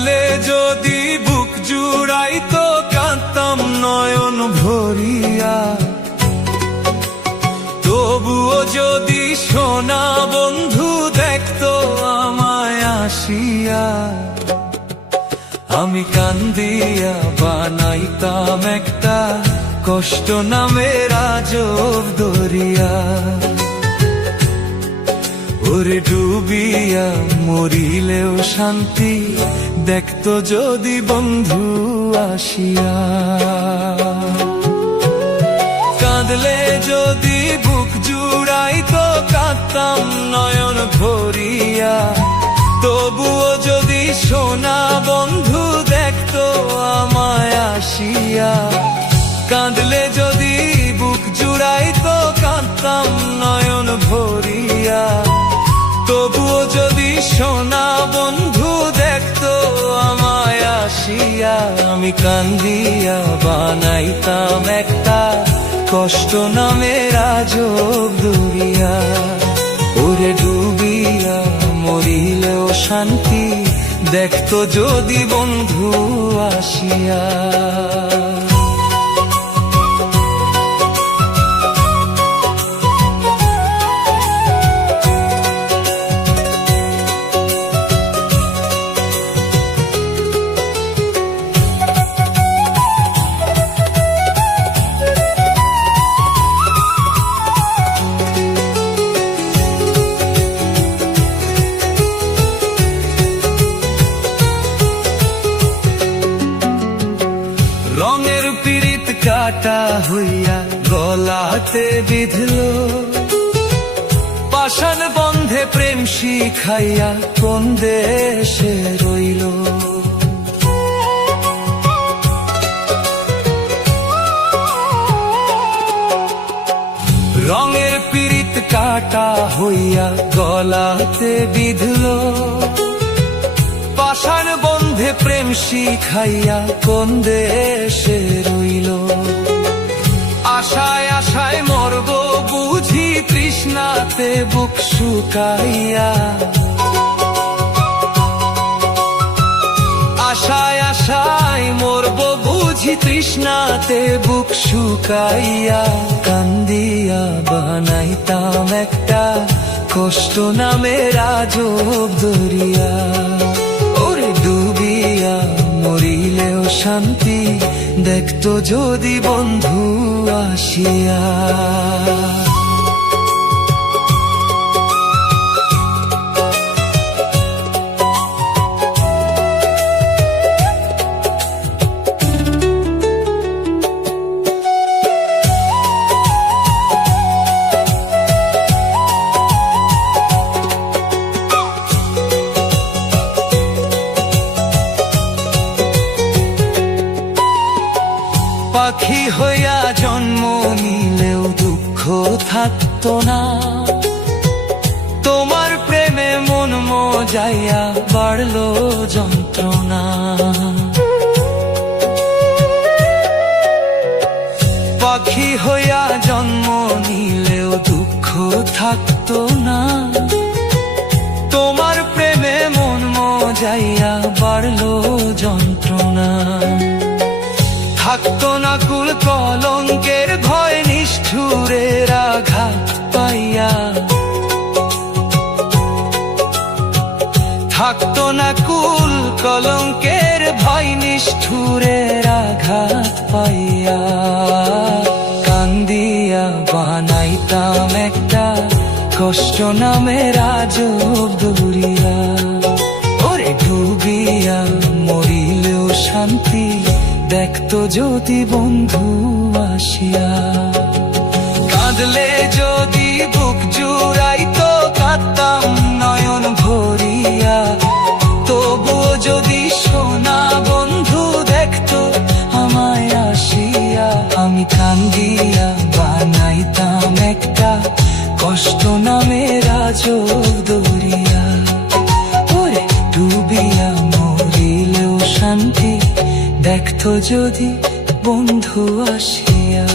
কাঁদলে যদি বুক জুড়াইতো কাঁদতাম নয়ন ভরিয়া, তবুও যদি সোনা বন্ধু দেখতো আমায় আসিয়া, আমি কান্দিয়া বানাইতাম একটা কষ্ট নামের আজব দরিয়া। ওরে ডুবিয়া মরিলেও শান্তি দেখতো যদি বন্ধু আসিয়া। কাঁদলে যদি বুক জুড়াইতো কাঁদতাম নয়ন ভরিয়া, তবুও যদি সোনা বন্ধু দেখতো আমায় আসিয়া, কাঁদলে যদি বুক জুড়াইতো কাঁদতাম নয়ন ভরিয়া, তবুও যদি সোনা বন্ধু দেখতো আমায় আসিয়া, আমি কান্দিয়া বানাইতাম একটা কষ্ট নামের আজব দরিয়া। ওরে ডুবিয়া মরিলেও শান্তি দেখতো যদি বন্ধু আসিয়া। রঙের পীড়িত কাটা হইয়া গলাতে বিঁধলো, পাষাণ বন্ধে প্রেম শিখাইয়া কোন দেশে রইল। রঙের পীড়িত কাটা হইয়া গলাতে বিঁধলো, পাষাণ বন্ধে প্রেম শিখাইয়া কোন দেশে রইল। আশায় আশায় মরব বুঝি তৃষ্ণাতে বুক শুকাইয়া, আশায় আশায় মরব বুঝি তৃষ্ণাতে বুক শুকাইয়া, কান্দিয়া বানাইতাম একটা কষ্ট নামের আজব দরিয়া। ওরে ডুবিয়া মরিলেও শান্তি দেখতো যদি বন্ধু আসিয়া। পাখি হইয়া জন্ম নিলেও দুঃখ থাকতো না, তোমার প্রেমে মন মজাইয়া বাড়লো যন্ত্রণা। পাখি হইয়া জন্ম নিলেও দুঃখ থাকতো না, তোমার প্রেমে মন মজাইয়া বাড়লো যন্ত্রণা। থাকতো না কুল কলঙ্কের ভয় নিষ্ঠুরের আঘাত পাইয়া, থাকতো না কুল কলঙ্কের ভয় নিষ্ঠুরের আঘাত পাইয়া, কান্দিয়া বানাইতাম একটা কষ্ট নামের আজব দরিয়া। ওরে ডুবিয়া মরিলেও শান্তি দেখতো যদি বন্ধু আসিয়া। কাঁদলে যদি বুক জুড়াইতো কাঁদতাম নয়ন ভরিয়া, তবুও যদি সোনা বন্ধু দেখতো আমায় আসিয়া, আমি কান্দিয়া বানাইতাম একটা কষ্ট নামের আজব দরিয়া। ওরে ডুবিয়া মরিলেও শান্তি দেখতো যদি বন্ধু আসিয়া।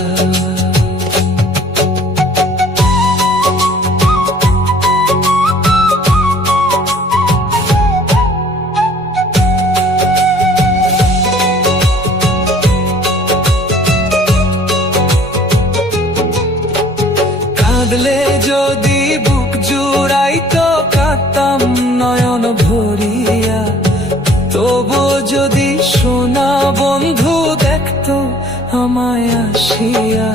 সোনা বন্ধু দেখতো আমায় আসিয়া,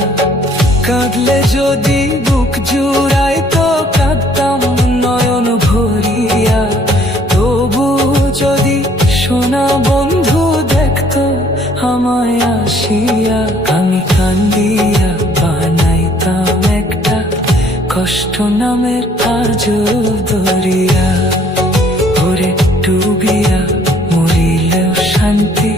কাঁদলে যদি বুক জুড়াইতো কাঁদতাম নয়ন ভরিয়া। তবু যদি সোনা বন্ধু দেখতো আমায় আসিয়া, আমি কান্দিয়া বানাইতাম একটা কষ্ট নামের আজব দরিয়া। ওরে ডুবিয়া মরিলেও শান্তি।